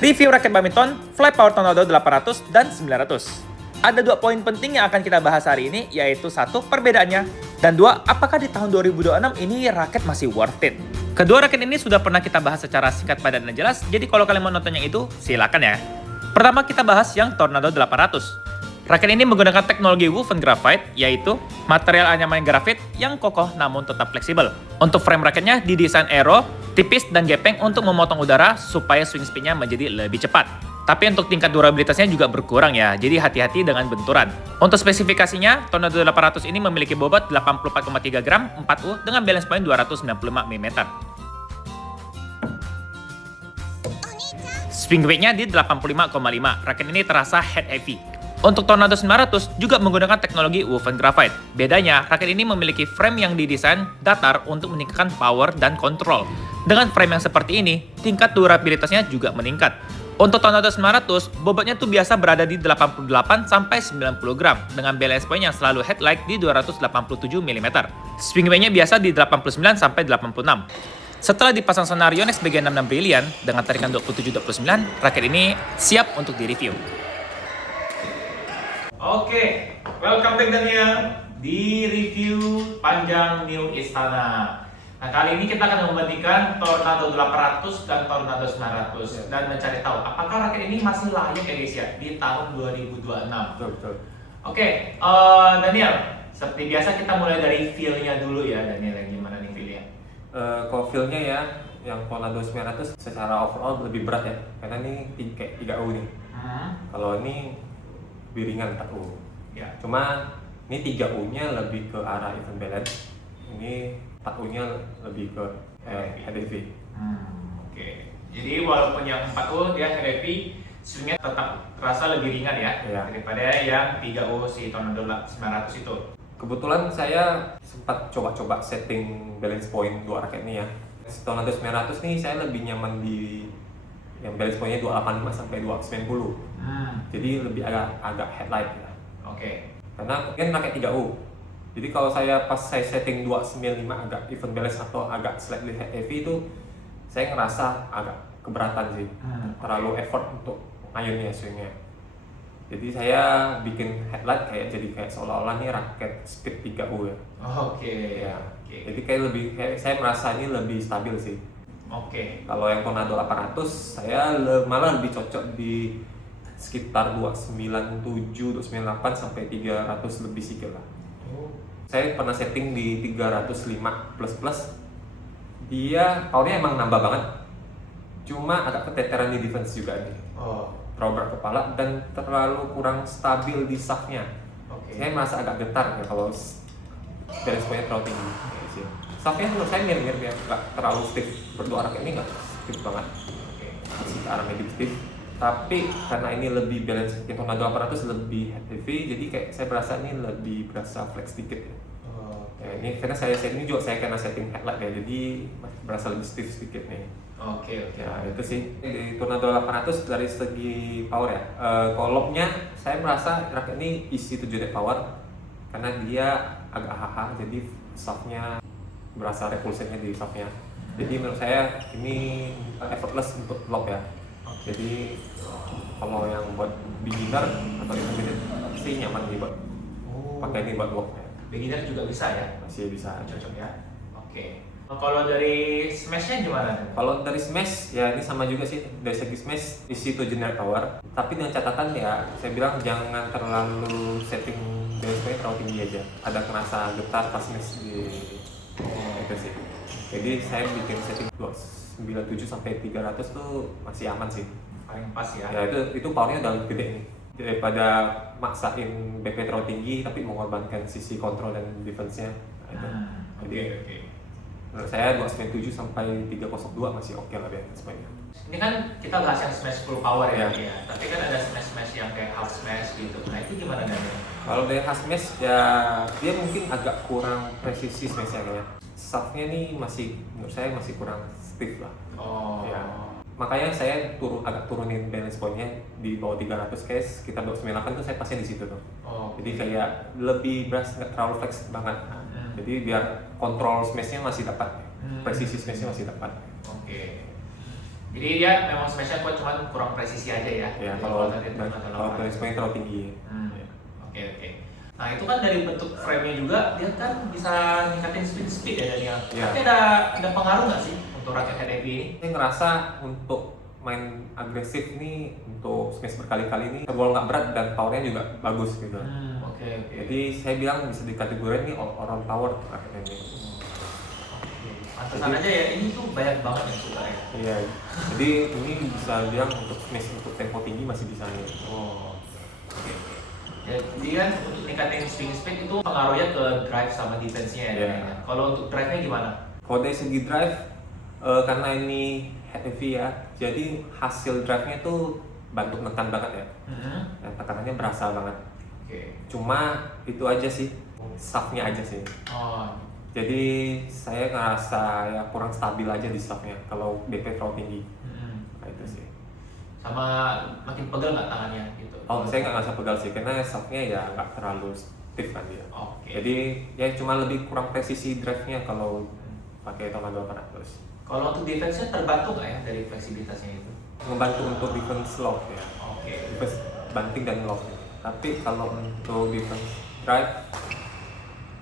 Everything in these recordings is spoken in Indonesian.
Review raket badminton, Fly Power Tornado 800 dan 900. Ada 2 poin penting yang akan kita bahas hari ini, yaitu 1, perbedaannya, dan 2, apakah di tahun 2026 ini raket masih worth it. Kedua raket ini sudah pernah kita bahas secara singkat, padat, dan jelas, jadi kalau kalian mau nonton yang itu, silakan ya. Pertama kita bahas yang Tornado 800. Raket ini menggunakan teknologi woven graphite, yaitu material anyaman grafit yang kokoh namun tetap fleksibel. Untuk frame raketnya didesain aero, tipis dan gepeng untuk memotong udara supaya swing speednya menjadi lebih cepat. Tapi untuk tingkat durabilitasnya juga berkurang ya, jadi hati-hati dengan benturan. Untuk spesifikasinya, Tornado 800 ini memiliki bobot 84,3 gram 4U dengan balance point 295 mm. Swing weight-nya di 85,5, raket ini terasa head heavy. Untuk Tornado 900 juga menggunakan teknologi woven graphite. Bedanya, raket ini memiliki frame yang didesain datar untuk meningkatkan power dan control. Dengan frame yang seperti ini, tingkat durabilitasnya juga meningkat. Untuk Tornado 900, bobotnya tuh biasa berada di 88 sampai 90 gram dengan balance point yang selalu headlight di 287 mm. Swing weight-nya biasa di 89 sampai 86. Setelah dipasang sonar Yonex BG66 Brilliant dengan tarikan 27-29, raket ini siap untuk direview. Oke, welcome back Daniel di review panjang New Istana. Nah, kali ini kita akan membandingkan Tornado 800 dan Tornado 900 dan mencari tahu apakah raket ini masih layak ya guys ya di tahun 2026. Betul. Oke, Daniel, seperti biasa kita mulai dari feel-nya dulu ya Daniel, yang gimana nih feel-nya? Kalau feel-nya ya, yang Tornado 900 secara overall lebih berat ya, karena ini kayak 3U nih. Kalau ini lebih ringan 4U. Ya. Cuma ini 3U-nya lebih ke arah even balance. Ini 4U-nya lebih ke head heavy. Oke. Jadi walaupun yang 4U dia head heavy, swingnya tetap terasa lebih ringan ya, daripada yang 3U si Tornado 900 itu. Kebetulan saya sempat coba-coba setting balance point dua raket ini ya. Tornado 900 nih saya lebih nyaman di yang balance point-nya 285 sampai 290. Jadi lebih agak headlight ya. Oke. Karena mungkin raket 3U. Jadi kalau saya setting 295 agak even balance atau agak slightly head heavy itu saya ngerasa agak keberatan sih. Terlalu effort untuk ngayunnya swingnya. Jadi saya bikin headlight kayak seolah-olah nih raket speed 3U ya. Oke. Ya. Jadi kayak saya merasa ini lebih stabil sih. Oke. Kalau yang Tornado 800 saya malah lebih cocok di sekitar 297, 298 sampai 300 lebih sikit lah. Saya pernah setting di 305 plus. Dia powernya emang nambah banget. Cuma agak keteteran di defense juga nih. Terlalu berat kepala dan terlalu kurang stabil di shaftnya. Saya merasa agak getar ya kalau balance point-nya terlalu tinggi. Shaftnya menurut saya mirip ya, nggak terlalu stiff. Berdua raket ini nggak stiff banget. Masih ke arah medium stiff. Tapi karena ini lebih balance, yang Tornado 800 lebih heavy, jadi kayak saya berasa ini lebih berasa flex sedikit ya. Ya, ini karena saya kena setting headlight ya, jadi berasa lebih stiff sedikit nih. Oke. Ya itu sih di Tornado 800 dari segi power ya. Kalau lob-nya saya merasa raket ini isi 7 net power karena dia agak haha, jadi shaftnya berasa repulsennya di shaftnya. Jadi menurut saya ini effortless untuk lob ya. Jadi kalau yang buat beginner atau intermediate sih nyaman nih buat pakai ini buat lob ya. Beginner juga bisa ya? Masih bisa. Cocok ya. Oke. Kalau dari smash-nya gimana? Kalau dari smash ya ini sama juga sih, dari segi smash isi 7 net power. Tapi dengan catatan ya saya bilang jangan terlalu setting balance point terlalu tinggi aja. Ada kerasa getar pas smash di itu sih. Jadi saya bikin setting 297 sampai 300 tuh masih aman sih. Paling pas ya. Ya itu powernya udah gede nih. Daripada maksain BP terlalu tinggi tapi mengorbankan sisi kontrol dan defense-nya. Oke. Menurut saya 297 sampai 302 masih oke lah balance point-nya. Ini kan kita bahas yang smash full power ya. Ya. Tapi kan ada smash yang kayak half smash gitu. Nah itu gimana Daniel? Kalau dari half smash ya dia mungkin agak kurang presisi smash-nya kayaknya. Shaft-nya nih menurut saya masih kurang stiff lah. Ya. Makanya saya agak turunin balance point-nya di bawah 300 case, sekitar 298 tuh saya pasnya di situ tuh. Jadi kayak lebih nggak terlalu flex banget. Jadi biar kontrol smash-nya masih dapat, presisi smash-nya masih dapat. Oke. Jadi dia memang smashnya kuat, cuman kurang presisi aja ya. Ya, Jadi kalau tadi itu kalau placement terlalu tinggi. Ya. Oke. Nah itu kan dari bentuk frame-nya juga dia kan bisa ningkatin speed ya Daniel. Ya. Tapi ada pengaruh nggak sih untuk raket head heavy ini? Saya ngerasa untuk main agresif ini, untuk smash berkali-kali ini tergolong nggak berat dan powernya juga bagus gitu. Oke. Jadi saya bilang bisa dikategorikan ini all around power raketnya ini. Pantesan aja ya, ini tuh banyak banget yang suka ya. Iya. Jadi ini bisa bilang untuk smash untuk tempo tinggi masih bisa nih. Oke. Jadi kan untuk ningkatin swing speed itu pengaruhnya ke drive sama defense-nya ya. Iya. Kalau untuk drive-nya gimana? Kalau dari segi drive, karena ini head heavy ya, jadi hasil drive-nya tuh bantu menekan banget ya. Ya, tekanannya berasa banget. Oke. Cuma itu aja sih, shaft-nya aja sih. Jadi saya ngerasa ya kurang stabil aja di shaft-nya kalau BP terlalu tinggi. Nah, itu sih. Sama makin pegel nggak tangannya gitu? Oh, saya nggak ngerasa pegal sih, karena shaft-nya ya nggak terlalu stiff kan dia. Oke. Jadi ya cuma lebih kurang presisi drive-nya kalau pakai Tornado 800. Kalau untuk defense-nya terbantu nggak ya dari fleksibilitasnya itu? Membantu untuk defense lock ya. Oke. Defense banting dan lock. Tapi kalau untuk defense drive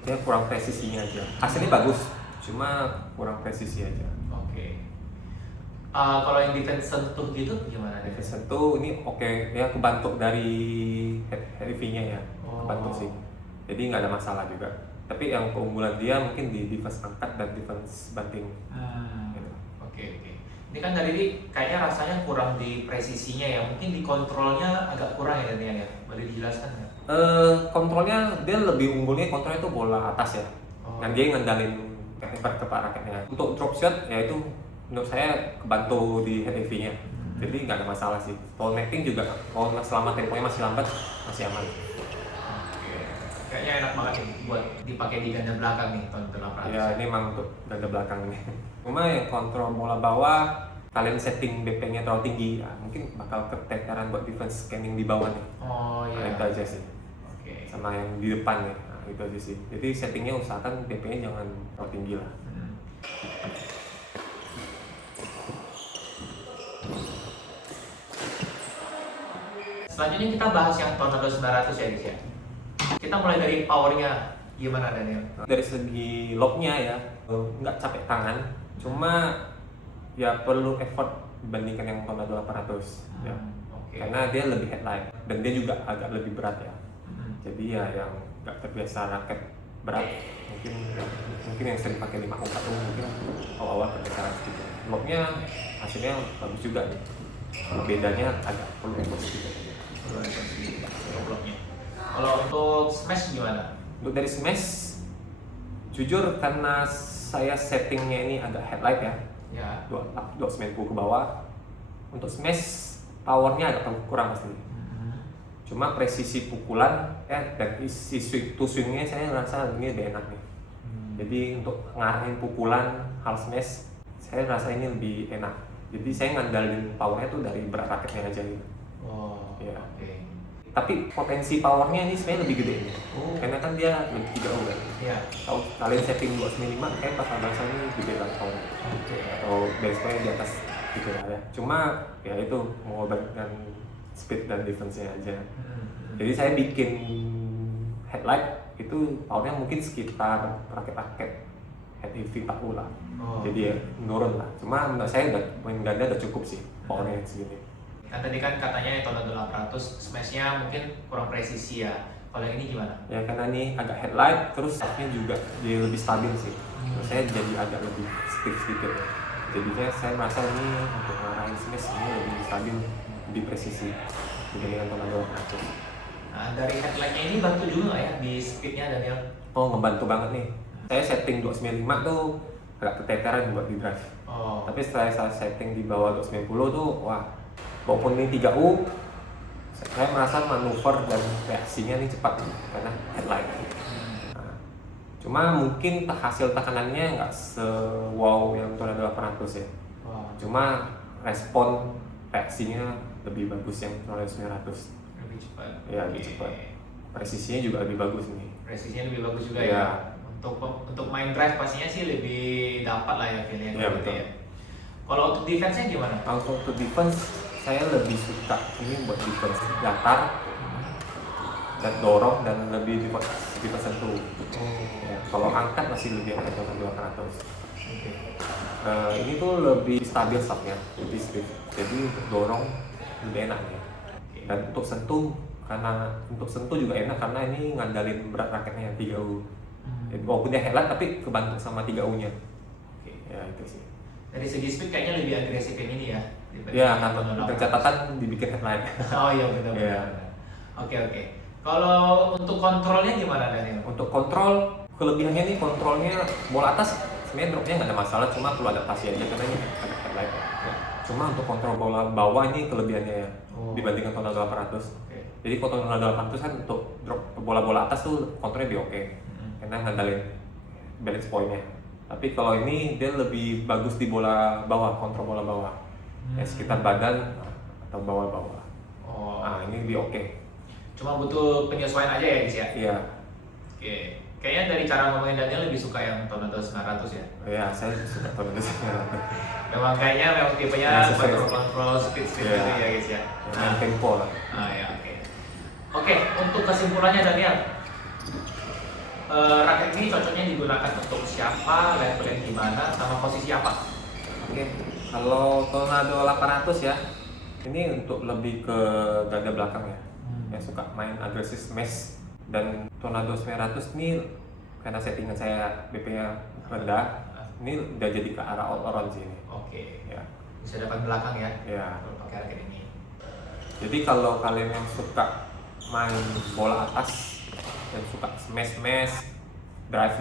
dia kurang presisinya aja. Hasilnya bagus, cuma kurang presisi aja. Oke. Kalau yang defense sentuh gitu gimana? Defense sentuh ini oke, ya kebantu dari heavy-nya ya, kebantu sih. Jadi nggak ada masalah juga. Tapi yang keunggulan dia mungkin di defense angkat dan defense banting. Gitu. Oke. Ini kan dari ini kayaknya rasanya kurang di presisinya ya, mungkin di kontrolnya agak kurang ya Daniel ya. Boleh dijelaskan nggak? Kontrolnya dia lebih unggulnya, kontrolnya itu bola atas ya. Dan dia ngendalin ke raketnya. Untuk drop shot ya itu menurut saya kebantu di head heavy-nya. Jadi nggak ada masalah sih. Kalau netting juga, kalau selama temponya masih lambat masih aman. Kayaknya enak banget nih buat dipakai di ganda belakang nih tahun 800. Ya ini memang untuk ganda belakang ini. Cuma yang kontrol bola bawah, kalian setting BP-nya terlalu tinggi, ya, mungkin bakal keteteran buat defense scanning di bawah nih. Nah, itu aja sih. Sama yang di depan nih, nah, itu aja sih. Jadi settingnya usahakan BP-nya jangan terlalu tinggi lah. Selanjutnya kita bahas yang Tornado 900 ya guys ya. Kita mulai dari powernya gimana Daniel? Dari segi locknya ya, nggak capek tangan, cuma ya perlu effort dibandingkan yang Tornado 800 ya. Karena dia lebih headlight dan dia juga agak lebih berat ya. Jadi ya yang nggak terbiasa raket berat, mungkin yang sering pakai 54 tuh mungkin awal-awal keteteran sedikit. Locknya hasilnya bagus juga nih. Bedanya agak perlu effort sedikit aja. Kalau untuk smash gimana? Untuk dari smash, jujur karena saya settingnya ini agak headlight ya, 290 ke bawah. Untuk smash powernya agak kurang pasti. Cuma presisi pukulan dan isi swingnya saya rasa ini lebih enak nih. Jadi untuk ngarahin pukulan half smash, saya rasa ini lebih enak. Jadi saya ngandalin powernya tuh dari berat raketnya aja gitu. Ya. Tapi potensi powernya ini sebenarnya lebih gede nih. Karena kan dia lebih 3 kan. Kalau kalian setting 295 kayak bakal berasa ini gede banget powernya. Atau baseline di atas gitu lah ya. Cuma ya itu mengorbankan speed dan defense-nya aja. Jadi saya bikin headlight itu powernya mungkin sekitar raket-raket head heavy 40 lah. Jadi ya menurun lah. Cuma menurut saya main ganda udah cukup sih powernya segini. Nah tadi kan katanya Tornado 800 smashnya mungkin kurang presisi ya. Kalau yang ini gimana? Ya karena ini agak headlight, terus shaftnya juga jadi lebih stabil sih. Terus saya jadi agak lebih stiff sedikit. Jadinya saya merasa ini untuk ngarahin smash ini lebih stabil, lebih presisi dibandingkan Tornado 800. Nah dari headlightnya ini bantu juga nggak ya di speednya Daniel? Oh ngebantu banget nih. Saya setting 295 tuh agak keteteran buat di drive. Tapi setelah saya setting di bawah 290 tuh wah. Walaupun ini 3U, saya merasa manuver dan reaksinya ini cepat karena headlight. Nah, cuma mungkin hasil tekanannya nggak se-wow yang Tornado 800 ya. Cuma respon reaksinya lebih bagus yang Tornado 900. Lebih cepat. Ya, lebih cepat. Presisinya juga lebih bagus nih. Presisinya lebih bagus juga ya. Untuk main drive pastinya sih lebih dapat lah ya feelnya. Iya betul. Ya. Kalau untuk defense-nya gimana? Kalau untuk defense, saya lebih suka ini buat defense datar dan dorong dan lebih defense sentuh. Ya, kalau angkat masih lebih enak dengan 800. Ini tuh lebih stabil shocknya, lebih stiff. Jadi untuk dorong lebih enak ya. Dan untuk sentuh, karena untuk sentuh juga enak karena ini ngandalin berat raketnya yang 3U. Jadi, walaupun dia headlight tapi kebantu sama 3U-nya. Ya itu sih. Dari segi speed kayaknya lebih agresif yang ini ya. Ya, karena untuk catatan dibikin headlight. Oh iya benar. Ya. Oke. Kalau untuk kontrolnya gimana Daniel? Untuk kontrol, kelebihannya nih kontrolnya bola atas sebenarnya dropnya nggak ada masalah, cuma perlu adaptasi aja karena ini ada headlight. Cuma untuk kontrol bola bawah ini kelebihannya ya dibandingkan Tornado 800. Jadi kalau Tornado 800 kan untuk drop bola-bola atas tuh kontrolnya lebih oke, karena ngandalin balance point-nya. Tapi kalau ini dia lebih bagus di bola bawah, kontrol bola bawah, ya sekitar badan atau bawah-bawah. Nah ini lebih oke. Cuma butuh penyesuaian aja ya guys ya? Iya. Oke. Kayaknya dari cara ngomongin Daniel lebih suka yang Tornado 900 ya? Iya, saya suka Tornado 900. Memang tipenya kontrol speed gitu ya guys ya? Main tempo lah. Ya oke, untuk kesimpulannya Daniel, raket ini cocoknya digunakan untuk siapa, levelnya gimana, sama posisi apa? Oke, kalau Tornado 800 ya, ini untuk lebih ke dada belakang ya, yang suka main agresif smash. Dan Tornado 900 ini karena settingan saya BP-nya rendah, ini udah jadi ke arah all around sih ini. Oke. Ya. Bisa dapat belakang ya? Ya. Kalau pakai raket ini. Jadi kalau kalian yang suka main bola atas dan suka smash, drive,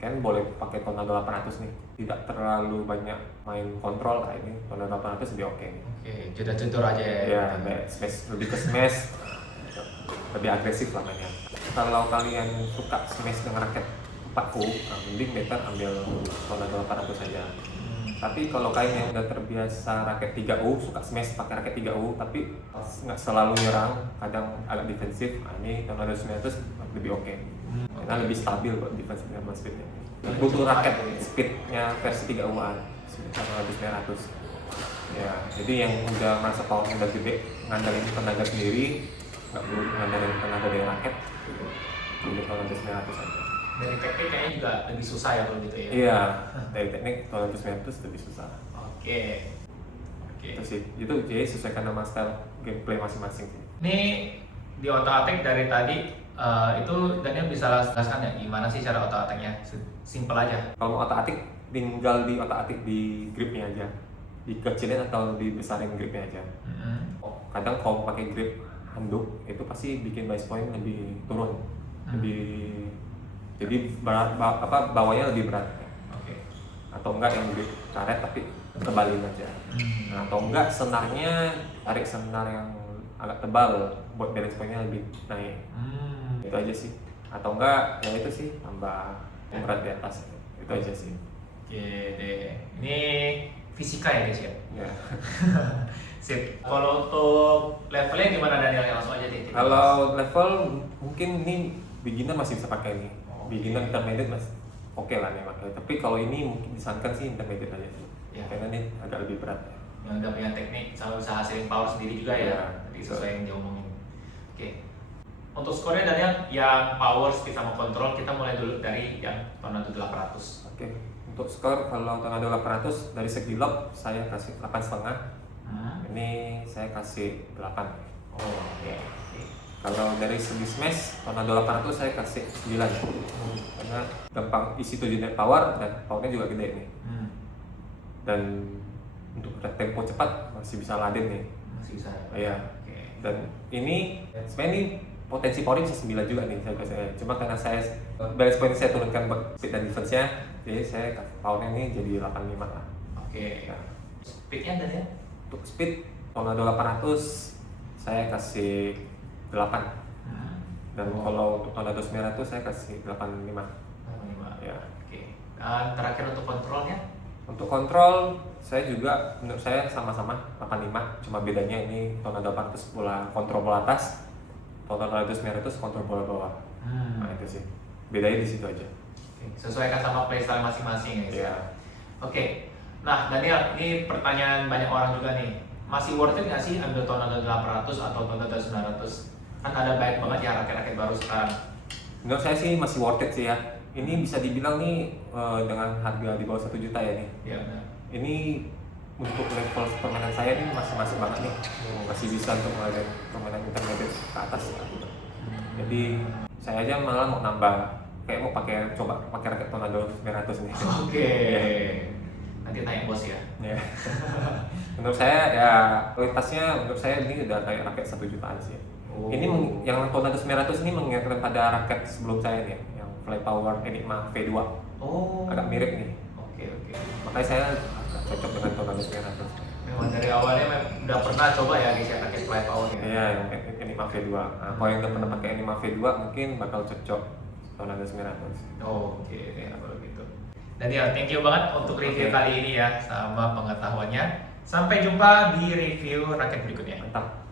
kan boleh pakai Tornado 800 nih. Tidak terlalu banyak main kontrol, ini Tornado 800 lebih oke nih. Oke, jedor aja ya. Ya, smash, lebih ke smash, lebih agresif lah mainnya. Kalau kalian suka smash dengan raket 4U, mending better ambil Tornado 800 saja. Tapi kalau kalian yang udah terbiasa raket 3U, suka smash pakai raket 3U, tapi nggak selalu nyerang, kadang agak defensif, ini Tornado 900 lebih oke. Karena lebih stabil kok defense sama speednya. Butuh raket speednya versi 3U-an, Tornado 900. Ya, jadi yang udah merasa powernya udah gede, ngandalin tenaga sendiri, nggak perlu ngandalin tenaga dari raket, pilih Tornado 900 aja. Dari teknik kayaknya juga lebih susah ya kalau gitu ya? Iya, dari teknik Tornado 900 lebih susah. Oke. Itu sih, itu jadi sesuaikan sama style gameplay masing-masing sih. Ini di otak-atik dari tadi, itu Daniel bisa jelaskan ya gimana sih cara otak-atiknya? Simple aja. Kalau mau otak-atik, tinggal di otak-atik di gripnya aja, dikecilin atau dibesarin gripnya aja. Kadang kalau pakai grip handuk itu pasti bikin base point lebih turun, jadi berat, bawahnya lebih berat. Atau enggak yang lebih karet tapi tebalin aja. Atau enggak senarnya tarik senar yang agak tebal buat balance point-nya lebih naik. Itu aja sih. Atau enggak ya itu sih tambah berat di atas. Itu aja sih. Oke deh. Ini fisika ya guys ya? Ya. Sip. Kalau untuk levelnya gimana Daniel? Langsung aja deh. Kalau level mungkin ini beginner masih bisa pakai nih. Beginner intermediate mas oke lah nih pakai. Tapi kalau ini mungkin disarankan sih intermediate aja sih. Ya. Karena ini agak lebih berat. Yang udah punya teknik, sama bisa hasilin power sendiri juga ya. Jadi Ya, sesuai yang dia omongin. Oke. Untuk skornya Daniel, yang power, speed sama kontrol kita mulai dulu dari yang Tornado 800. Oke. Untuk skor kalau Tornado 800 dari segi lob saya kasih 8,5. Ini saya kasih 8. Oke. Kalau dari segi smash Tornado 800 saya kasih 9. Karena gampang isi 7 net power dan powernya juga gede nih. Dan untuk tempo cepat masih bisa laden nih. Masih bisa. Iya. Oke. Dan ini sebenarnya ini potensi powernya bisa 9 juga nih saya kasih. Cuma karena saya balance point saya turunkan buat speed dan defense-nya, jadi saya powernya ini jadi 85 lah. Oke. Ya. Speednya Daniel? Untuk speed Tornado 800 saya kasih 8. Dan kalau untuk Tornado 900 saya kasih 85. 85. Ya. Oke. Dan terakhir untuk kontrolnya? Untuk kontrol saya juga menurut saya sama-sama 85. Cuma bedanya ini Tornado 800 bola kontrol bola atas, Tornado 900 kontrol bola bawah. Nah itu sih. Bedanya di situ aja. Oke. Sesuaikan sama playstyle masing-masing ya. Iya. Oke. Nah, Daniel, ini pertanyaan banyak orang juga nih. Masih worth it nggak sih ambil Tornado 800 atau Tornado 900? Kan ada banyak banget ya raket-raket baru sekarang. Menurut saya sih masih worth it sih ya. Ini bisa dibilang nih dengan harga di bawah 1 juta ya nih. Iya benar. Ini untuk level permainan saya nih masih masuk banget nih. Masih bisa untuk mulai permainan intermediate ke atas. Jadi saya aja malah mau nambah, kayak mau coba pakai raket Tornado 900 nih. Oke. Nanti tanya bos ya. Ya. Menurut saya ya kualitasnya menurut saya ini udah kayak raket 1 jutaan sih. Oh. Ini yang Tornado 900 ini mengingatkan pada raket sebelum saya nih, yang Fly Power Enigma V2. Oh. Agak mirip nih. Oke. Makanya saya agak cocok dengan Tornado 900. Memang dari awalnya udah pernah coba ya guys ya raket Fly Power ya. Iya, yang Enigma V2. Nah, kalau yang udah pernah pakai Enigma V2 mungkin bakal cocok Tornado 900. Oke, ya kalau gitu. Daniel, thank you banget untuk review kali ini ya sama pengetahuannya. Sampai jumpa di review raket berikutnya. Mantap.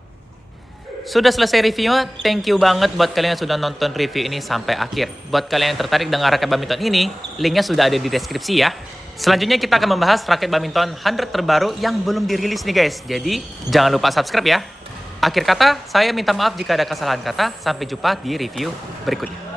Sudah selesai reviewnya, thank you banget buat kalian yang sudah nonton review ini sampai akhir. Buat kalian yang tertarik dengan raket badminton ini, linknya sudah ada di deskripsi ya. Selanjutnya kita akan membahas raket badminton 100 terbaru yang belum dirilis nih guys. Jadi jangan lupa subscribe ya. Akhir kata, saya minta maaf jika ada kesalahan kata. Sampai jumpa di review berikutnya.